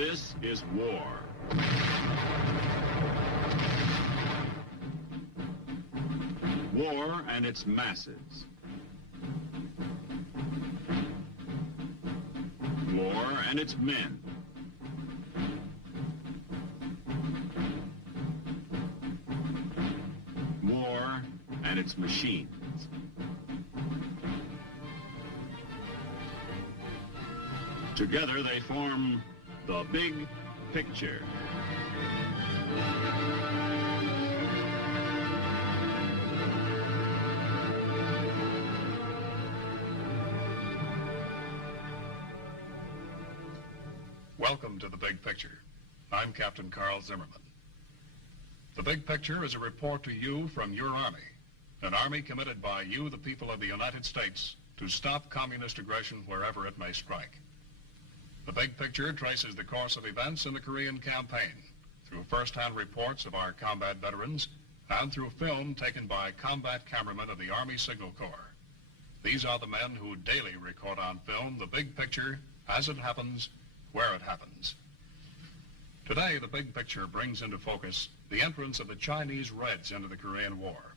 This is war. War and its masses. War and its men. War and its machines. Together they form the big picture. Welcome to The Big Picture. I'm Captain Carl Zimmerman. The Big Picture is a report to you from your Army, an Army committed by you, the people of the United States, to stop communist aggression wherever it may strike. The Big Picture traces the course of events in the Korean campaign through first-hand reports of our combat veterans and through film taken by combat cameramen of the Army Signal Corps. These are the men who daily record on film the big picture as it happens, where it happens. Today, the Big Picture brings into focus the entrance of the Chinese Reds into the Korean War.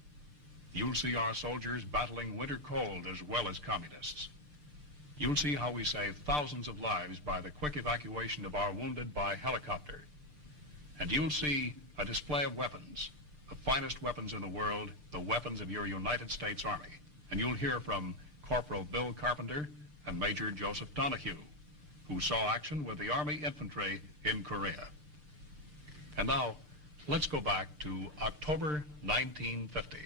You'll see our soldiers battling winter cold as well as communists. You'll see how we save thousands of lives by the quick evacuation of our wounded by helicopter. And you'll see a display of weapons, the finest weapons in the world, the weapons of your United States Army. And you'll hear from Corporal Bill Carpenter and Major Joseph Donahue, who saw action with the Army Infantry in Korea. And now, let's go back to October 1950.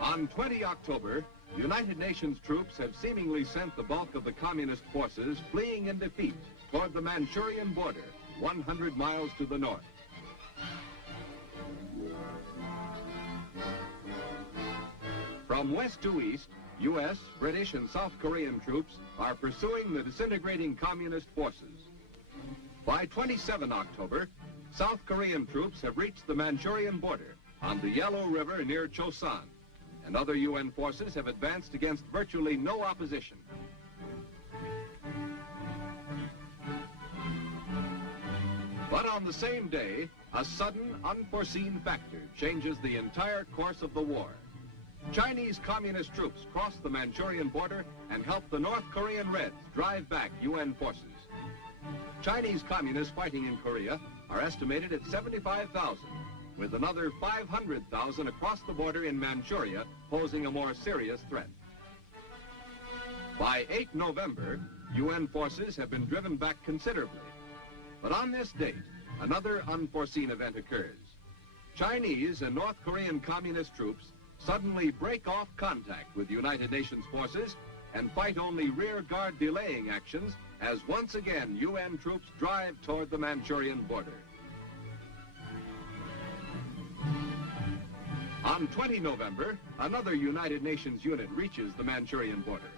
On 20 October, United Nations troops have seemingly sent the bulk of the communist forces fleeing in defeat toward the Manchurian border, 100 miles to the north. From west to east, U.S., British, and South Korean troops are pursuing the disintegrating communist forces. By 27 October, South Korean troops have reached the Manchurian border on the Yellow River near Chosan, and other UN forces have advanced against virtually no opposition. But on the same day, a sudden, unforeseen factor changes the entire course of the war. Chinese communist troops cross the Manchurian border and help the North Korean Reds drive back UN forces. Chinese communists fighting in Korea are estimated at 75,000, with another 500,000 across the border in Manchuria posing a more serious threat. By 8 November, UN forces have been driven back considerably. But on this date, another unforeseen event occurs. Chinese and North Korean communist troops suddenly break off contact with United Nations forces and fight only rear guard delaying actions as once again UN troops drive toward the Manchurian border. On 20 November, another United Nations unit reaches the Manchurian border.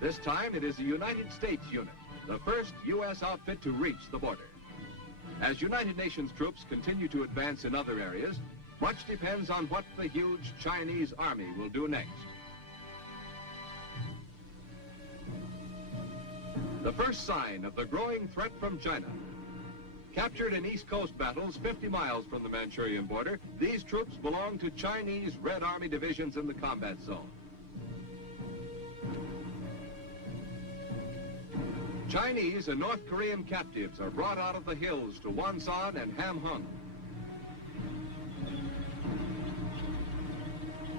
This time it is a United States unit, the first U.S. outfit to reach the border. As United Nations troops continue to advance in other areas, much depends on what the huge Chinese army will do next. The first sign of the growing threat from China. Captured in East Coast battles 50 miles from the Manchurian border, these troops belong to Chinese Red Army divisions in the combat zone. Chinese and North Korean captives are brought out of the hills to Wonsan and Hamhung.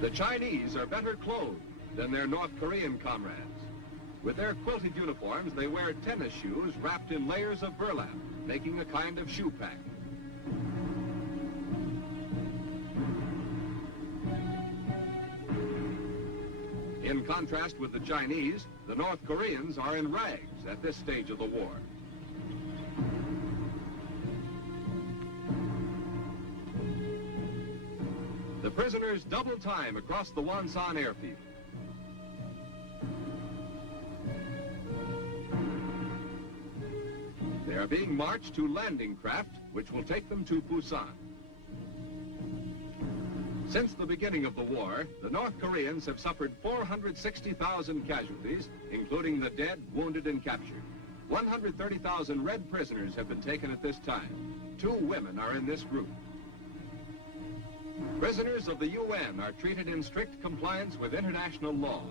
The Chinese are better clothed than their North Korean comrades. With their quilted uniforms, they wear tennis shoes wrapped in layers of burlap, making a kind of shoe pack. In contrast with the Chinese, the North Koreans are in rags at this stage of the war. The prisoners double time across the Wonsan airfield. They are being marched to landing craft, which will take them to Busan. Since the beginning of the war, the North Koreans have suffered 460,000 casualties, including the dead, wounded, and captured. 130,000 Red prisoners have been taken at this time. 2 women are in this group. Prisoners of the UN are treated in strict compliance with international law.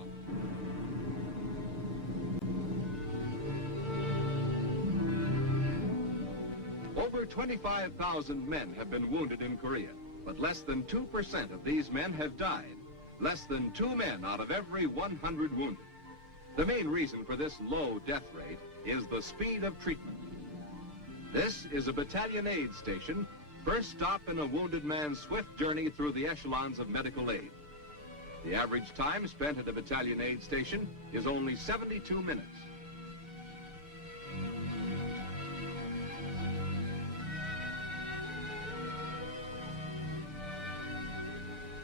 Over 25,000 men have been wounded in Korea, but less than 2% of these men have died. Less than 2 men out of every 100 wounded. The main reason for this low death rate is the speed of treatment. This is a battalion aid station, first stop in a wounded man's swift journey through the echelons of medical aid. The average time spent at a battalion aid station is only 72 minutes.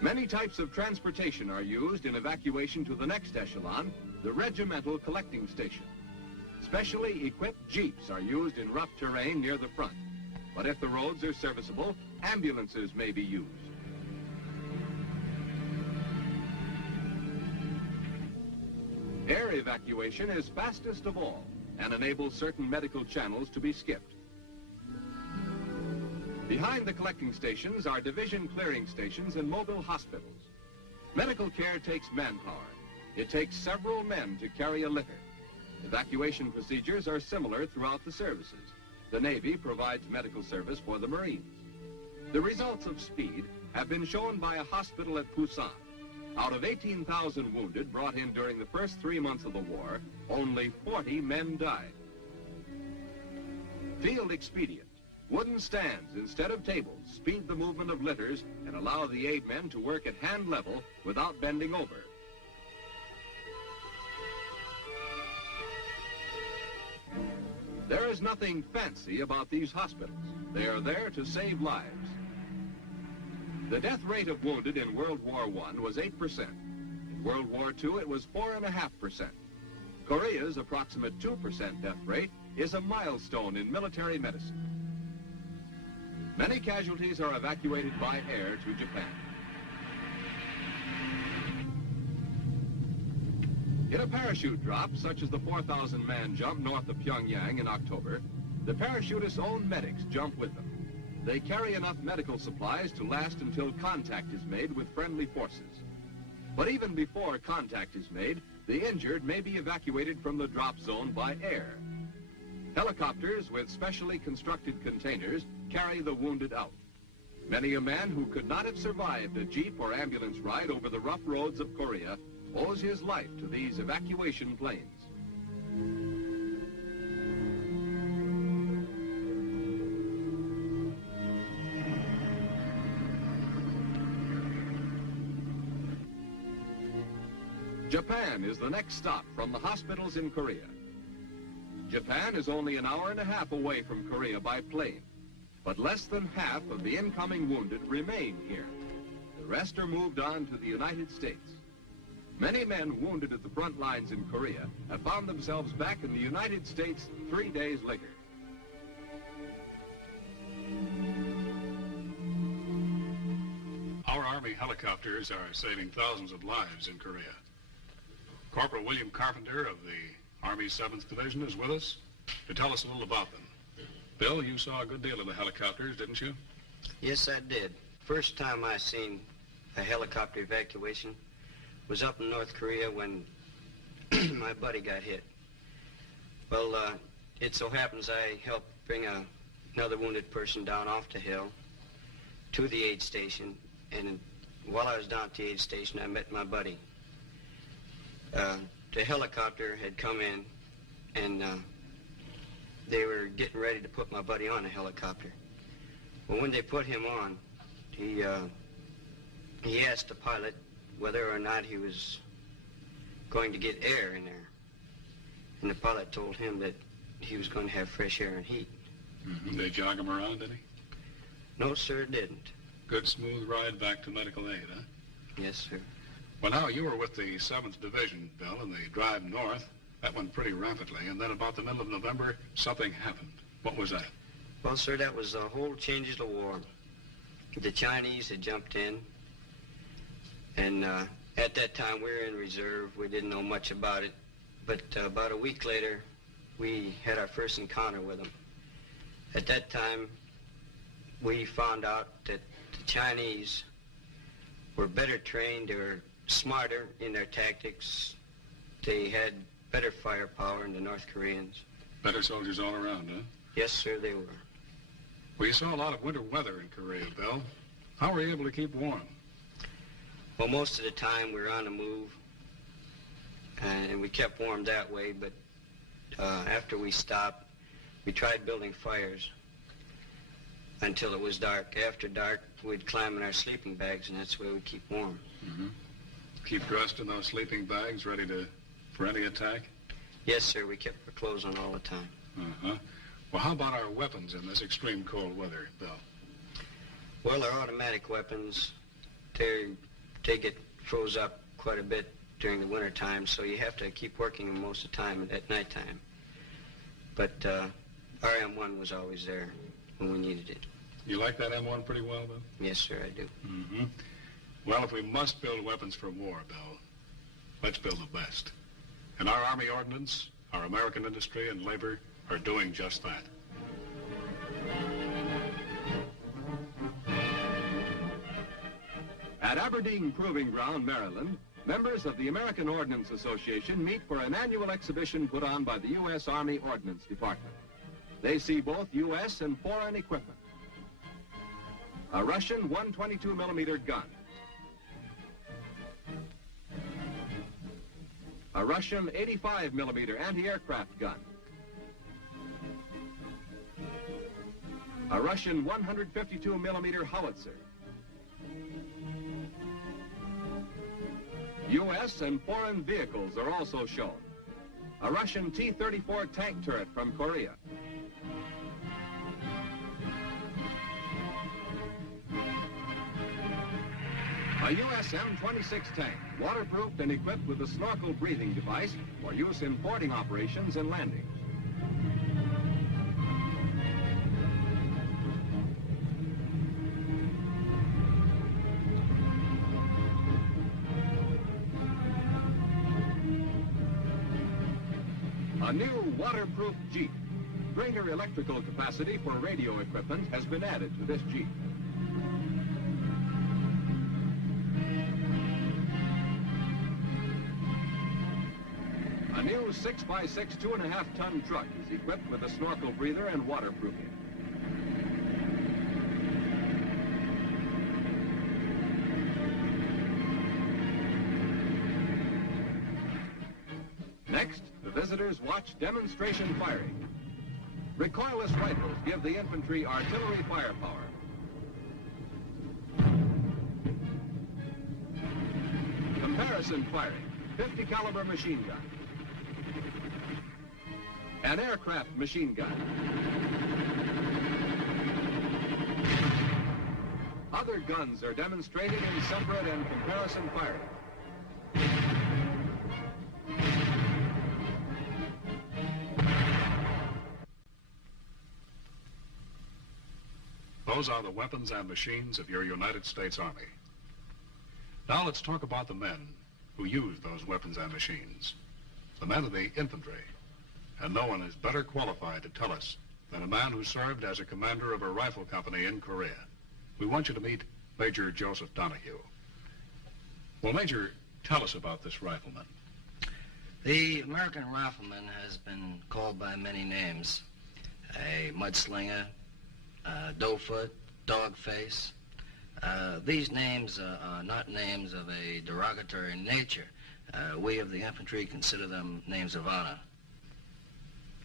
Many types of transportation are used in evacuation to the next echelon, the regimental collecting station. Specially equipped jeeps are used in rough terrain near the front. But if the roads are serviceable, ambulances may be used. Air evacuation is fastest of all and enables certain medical channels to be skipped. Behind the collecting stations are division clearing stations and mobile hospitals. Medical care takes manpower. It takes several men to carry a litter. Evacuation procedures are similar throughout the services. The Navy provides medical service for the Marines. The results of speed have been shown by a hospital at Busan. Out of 18,000 wounded brought in during the first 3 months of the war, only 40 men died. Field expedient. Wooden stands instead of tables speed the movement of litters and allow the aid men to work at hand level without bending over. There is nothing fancy about these hospitals. They are there to save lives. The death rate of wounded in World War I was 8%. In World War II, it was 4.5%. Korea's approximate 2% death rate is a milestone in military medicine. Many casualties are evacuated by air to Japan. In a parachute drop, such as the 4,000-man jump north of Pyongyang in October, the parachutists' own medics jump with them. They carry enough medical supplies to last until contact is made with friendly forces. But even before contact is made, the injured may be evacuated from the drop zone by air. Helicopters with specially constructed containers carry the wounded out. Many a man who could not have survived a jeep or ambulance ride over the rough roads of Korea owes his life to these evacuation planes. Japan is the next stop from the hospitals in Korea. Japan is only an hour and a half away from Korea by plane, but less than half of the incoming wounded remain here. The rest are moved on to the United States. Many men wounded at the front lines in Korea have found themselves back in the United States 3 days later. Our Army helicopters are saving thousands of lives in Korea. Corporal William Carpenter of the Army 7th Division is with us to tell us a little about them. Bill, you saw a good deal of the helicopters, didn't you? Yes, I did. First time I seen a helicopter evacuation was up in North Korea when my buddy got hit. Well, it so happens I helped bring another wounded person down off the hill to the aid station, and while I was down at the aid station, I met my buddy. The helicopter had come in, and they were getting ready to put my buddy on the helicopter. Well, when they put him on, he asked the pilot whether or not he was going to get air in there. And the pilot told him that he was going to have fresh air and heat. Mm-hmm. They jog him around, did he? No, sir, it didn't. Good smooth ride back to medical aid, huh? Yes, sir. Well, now, you were with the 7th Division, Bill, and the drive north. That went pretty rapidly, and then about the middle of November, something happened. What was that? Well, sir, that was the whole change of the war. The Chinese had jumped in, And at that time, we were in reserve. We didn't know much about it. But about a week later, we had our first encounter with them. At that time, we found out that the Chinese were better trained, they were smarter in their tactics, they had better firepower than the North Koreans. Better soldiers all around, huh? Yes, sir, they were. Well, you saw a lot of winter weather in Korea, Bill. How were you able to keep warm? Well, most of the time we were on the move, and we kept warm that way, but after we stopped, we tried building fires until it was dark. After dark, we'd climb in our sleeping bags, and that's the way we keep warm. Mm-hmm. Keep dressed in those sleeping bags, ready for any attack? Yes, sir, we kept our clothes on all the time. Uh-huh. Well, how about our weapons in this extreme cold weather, Bill? Well, our automatic weapons, they get froze up quite a bit during the winter time, so you have to keep working them most of the time at nighttime. But our M1 was always there when we needed it. You like that M1 pretty well, Bill? Yes, sir, I do. Mm-hmm. Well, if we must build weapons for war, Bill, let's build the best. And our Army Ordnance, our American industry and labor are doing just that. At Aberdeen Proving Ground, Maryland, members of the American Ordnance Association meet for an annual exhibition put on by the U.S. Army Ordnance Department. They see both U.S. and foreign equipment. A Russian 122 millimeter gun. A Russian 85 millimeter anti-aircraft gun. A Russian 152 millimeter howitzer. U.S. and foreign vehicles are also shown. A Russian T-34 tank turret from Korea. A U.S. M-26 tank, waterproofed and equipped with a snorkel breathing device for use in boarding operations and landings. A new waterproof Jeep. Greater electrical capacity for radio equipment has been added to this Jeep. A new 6x6 2.5-ton truck is equipped with a snorkel breather and waterproofing. Next, the visitors watch demonstration firing. Recoilless rifles give the infantry artillery firepower. Comparison firing, 50 caliber machine gun. An aircraft machine gun. Other guns are demonstrated in separate and comparison firing. Those are the weapons and machines of your United States Army. Now let's talk about the men who use those weapons and machines. The men of the infantry. And no one is better qualified to tell us than a man who served as a commander of a rifle company in Korea. We want you to meet Major Joseph Donahue. Well, Major, tell us about this rifleman. The American rifleman has been called by many names. A mudslinger, doughfoot, dogface. These names are not names of a derogatory nature. We of the infantry consider them names of honor.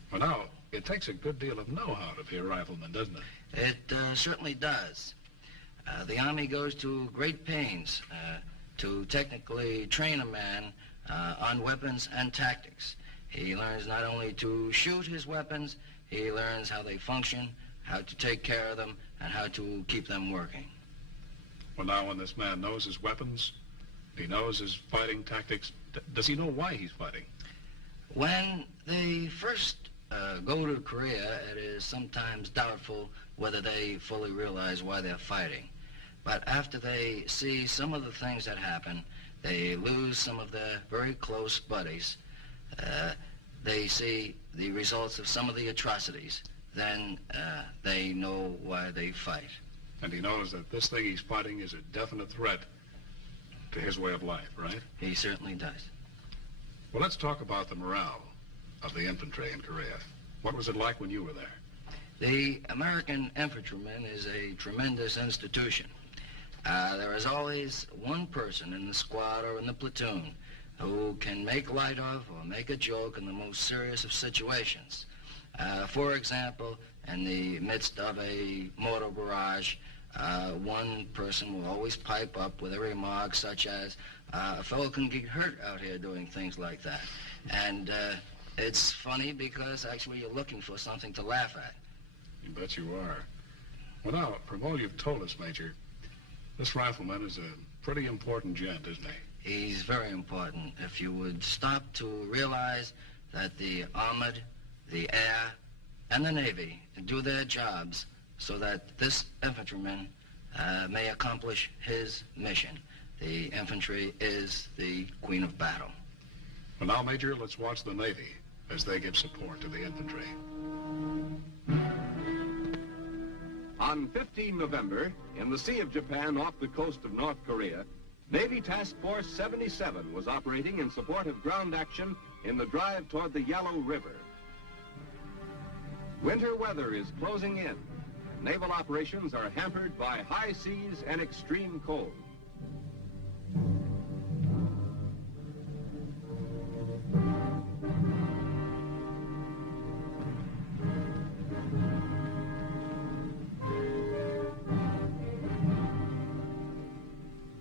Well, now, it takes a good deal of know-how to be a rifleman, doesn't it? It certainly does. The Army goes to great pains to technically train a man on weapons and tactics. He learns not only to shoot his weapons, he learns how they function, how to take care of them, and how to keep them working. Well, now, when this man knows his weapons, he knows his fighting tactics, does he know why he's fighting? When they first go to Korea, it is sometimes doubtful whether they fully realize why they're fighting. But after they see some of the things that happen, they lose some of their very close buddies, they see the results of some of the atrocities, then they know why they fight. And he knows that this thing he's fighting is a definite threat to his way of life, right? He certainly does. Well, let's talk about the morale of the infantry in Korea. What was it like when you were there? The American infantryman is a tremendous institution. There is always one person in the squad or in the platoon who can make light of or make a joke in the most serious of situations. For example, in the midst of a mortar barrage, one person will always pipe up with a remark such as, a fellow can get hurt out here doing things like that. And it's funny because actually you're looking for something to laugh at. You bet you are. Well, now, from all you've told us, Major, this rifleman is a pretty important gent, isn't he? He's very important. If you would stop to realize that the Armored, the Air, and the Navy do their jobs so that this infantryman may accomplish his mission. The infantry is the queen of battle. Well, now, Major, let's watch the Navy as they give support to the infantry. On 15 November, in the Sea of Japan off the coast of North Korea, Navy Task Force 77 was operating in support of ground action in the drive toward the Yellow River. Winter weather is closing in. Naval operations are hampered by high seas and extreme cold.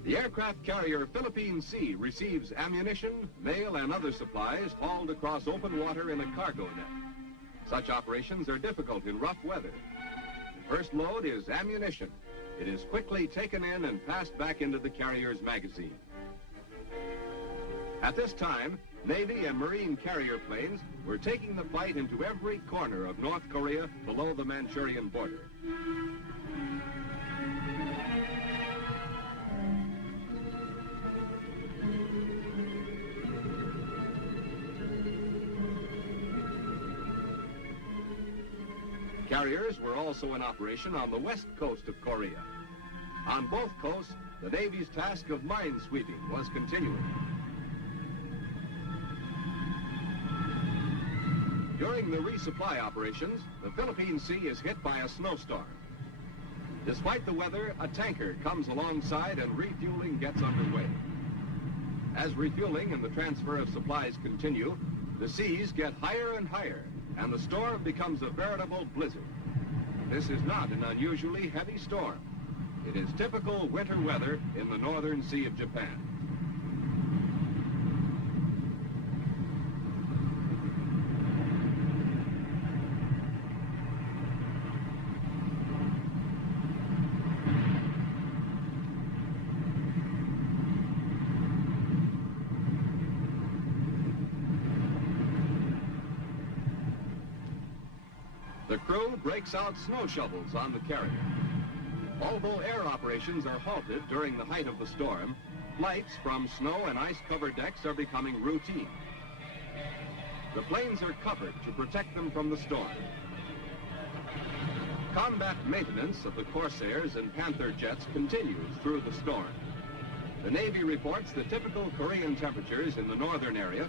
The aircraft carrier Philippine Sea receives ammunition, mail, and other supplies hauled across open water in a cargo net. Such operations are difficult in rough weather. The first load is ammunition. It is quickly taken in and passed back into the carrier's magazine. At this time, Navy and Marine carrier planes were taking the fight into every corner of North Korea below the Manchurian border. Carriers were also in operation on the west coast of Korea. On both coasts, the Navy's task of mine sweeping was continuing. During the resupply operations, the Philippine Sea is hit by a snowstorm. Despite the weather, a tanker comes alongside and refueling gets underway. As refueling and the transfer of supplies continue, the seas get higher and higher, and the storm becomes a veritable blizzard. This is not an unusually heavy storm. It is typical winter weather in the northern Sea of Japan. The crew breaks out snow shovels on the carrier. Although air operations are halted during the height of the storm, flights from snow and ice-covered decks are becoming routine. The planes are covered to protect them from the storm. Combat maintenance of the Corsairs and Panther jets continues through the storm. The Navy reports the typical Korean temperatures in the northern area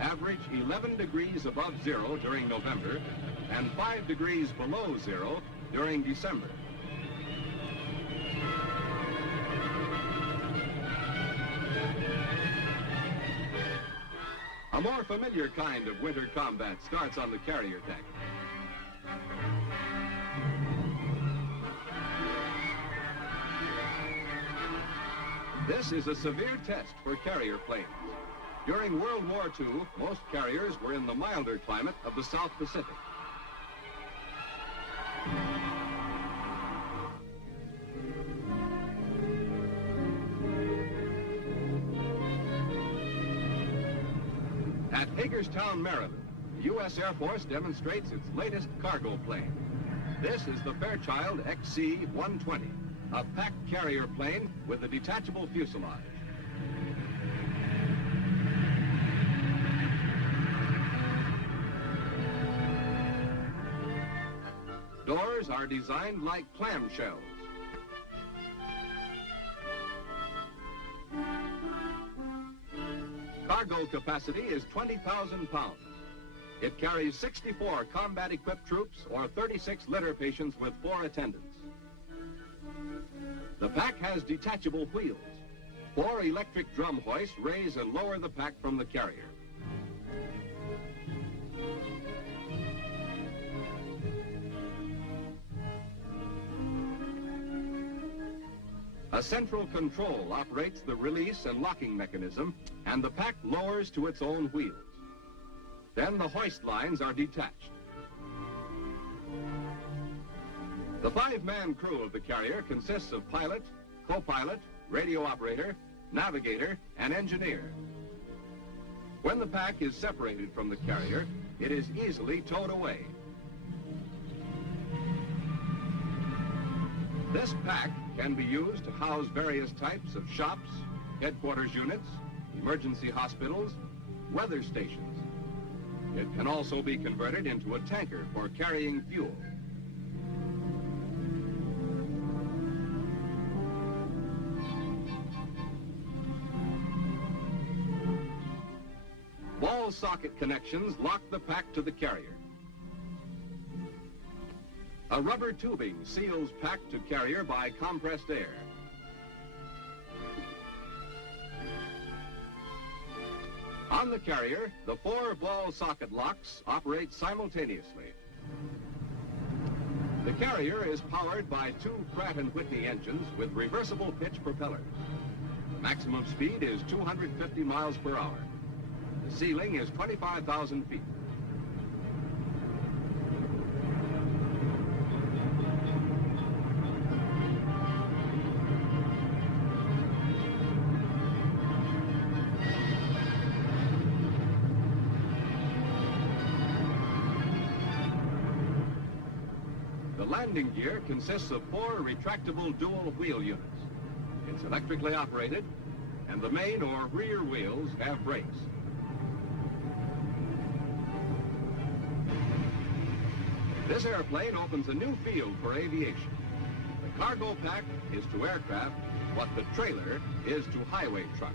average 11 degrees above zero during November and 5 degrees below zero during December. A more familiar kind of winter combat starts on the carrier deck. This is a severe test for carrier planes. During World War II, most carriers were in the milder climate of the South Pacific. At Hagerstown, Maryland, the U.S. Air Force demonstrates its latest cargo plane. This is the Fairchild XC-120. a packed carrier plane with a detachable fuselage. Doors are designed like clamshells. Cargo capacity is 20,000 pounds. It carries 64 combat-equipped troops or 36 litter patients with 4 attendants. The pack has detachable wheels. 4 electric drum hoists raise and lower the pack from the carrier. A central control operates the release and locking mechanism, and the pack lowers to its own wheels. Then the hoist lines are detached. The 5-man crew of the carrier consists of pilot, co-pilot, radio operator, navigator, and engineer. When the pack is separated from the carrier, it is easily towed away. This pack can be used to house various types of shops, headquarters units, emergency hospitals, weather stations. It can also be converted into a tanker for carrying fuel. Wall socket connections lock the pack to the carrier. A rubber tubing seals pack to carrier by compressed air. On the carrier, the 4 ball socket locks operate simultaneously. The carrier is powered by 2 Pratt & Whitney engines with reversible pitch propellers. The maximum speed is 250 miles per hour. The ceiling is 25,000 feet. The landing gear consists of 4 retractable dual wheel units. It's electrically operated, and the main or rear wheels have brakes. This airplane opens a new field for aviation. The cargo pack is to aircraft what the trailer is to highway trucks.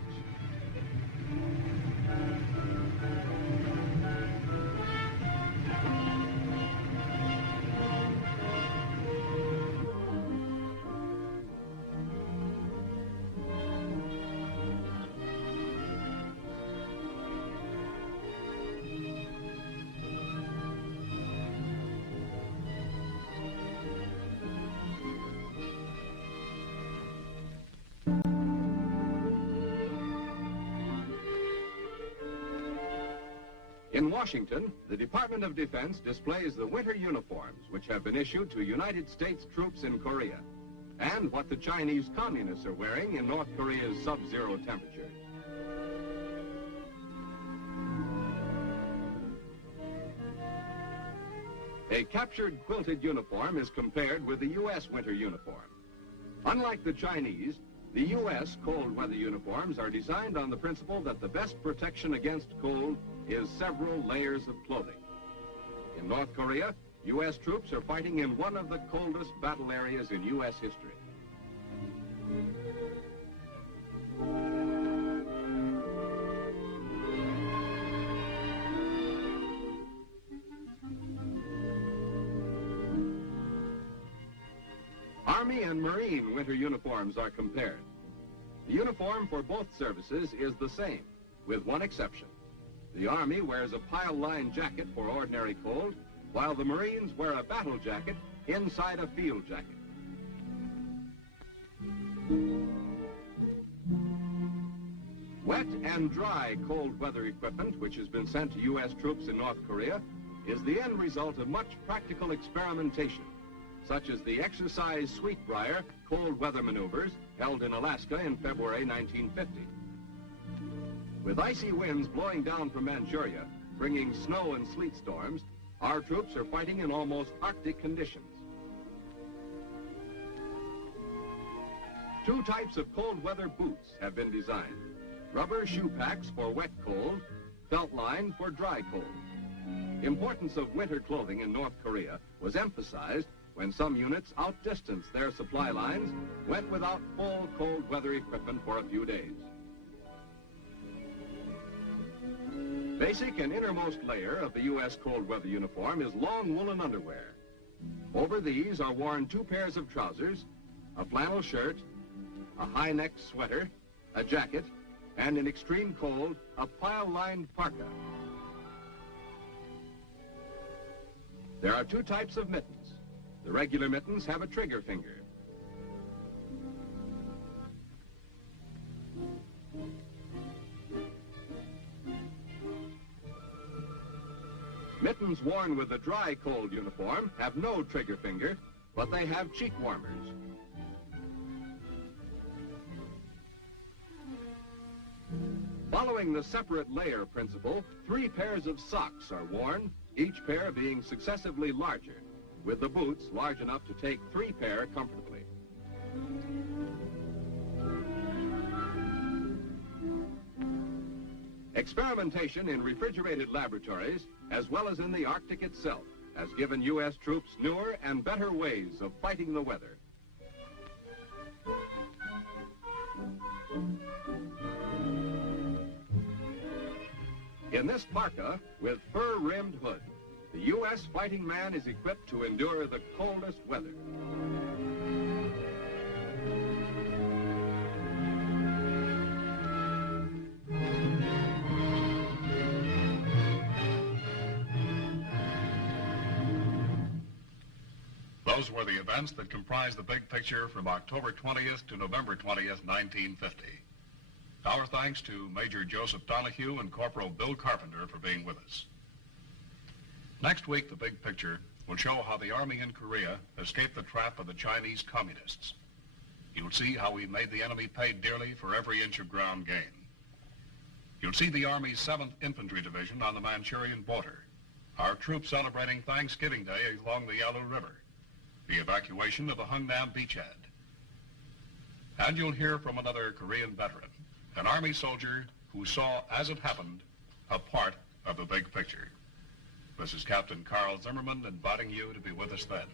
In Washington, the Department of Defense displays the winter uniforms which have been issued to United States troops in Korea, and what the Chinese communists are wearing in North Korea's sub-zero temperatures. A captured quilted uniform is compared with the U.S. winter uniform. Unlike the Chinese, the U.S. cold weather uniforms are designed on the principle that the best protection against cold is several layers of clothing. In North Korea, U.S. troops are fighting in one of the coldest battle areas in U.S. history. Army and Marine winter uniforms are compared. The uniform for both services is the same, with one exception. The Army wears a pile-line jacket for ordinary cold, while the Marines wear a battle jacket inside a field jacket. Wet and dry cold weather equipment, which has been sent to U.S. troops in North Korea, is the end result of much practical experimentation, such as the exercise Sweetbriar cold weather maneuvers held in Alaska in February 1950. With icy winds blowing down from Manchuria, bringing snow and sleet storms, our troops are fighting in almost Arctic conditions. Two types of cold weather boots have been designed. Rubber shoe packs for wet cold, felt line for dry cold. Importance of winter clothing in North Korea was emphasized when some units outdistanced their supply lines, went without full cold weather equipment for a few days. Basic and innermost layer of the U.S. cold weather uniform is long woolen underwear. Over these are worn two pairs of trousers, a flannel shirt, a high-necked sweater, a jacket, and in extreme cold, a pile-lined parka. There are two types of mittens. The regular mittens have a trigger finger. Mittens worn with the dry cold uniform have no trigger finger, but they have cheek warmers. Following the separate layer principle, 3 pairs of socks are worn, each pair being successively larger, with the boots large enough to take 3 pair comfortably. Experimentation in refrigerated laboratories, as well as in the Arctic itself, has given U.S. troops newer and better ways of fighting the weather. In this parka, with fur-rimmed hood, the U.S. fighting man is equipped to endure the coldest weather. Those were the events that comprised the big picture from October 20th to November 20th, 1950. Our thanks to Major Joseph Donahue and Corporal Bill Carpenter for being with us. Next week, the big picture will show how the Army in Korea escaped the trap of the Chinese communists. You'll see how we made the enemy pay dearly for every inch of ground gain. You'll see the Army's 7th Infantry Division on the Manchurian border, our troops celebrating Thanksgiving Day along the Yalu River, the evacuation of the Hungnam beachhead. And you'll hear from another Korean veteran, an Army soldier who saw, as it happened, a part of the big picture. This is Captain Carl Zimmerman inviting you to be with us then.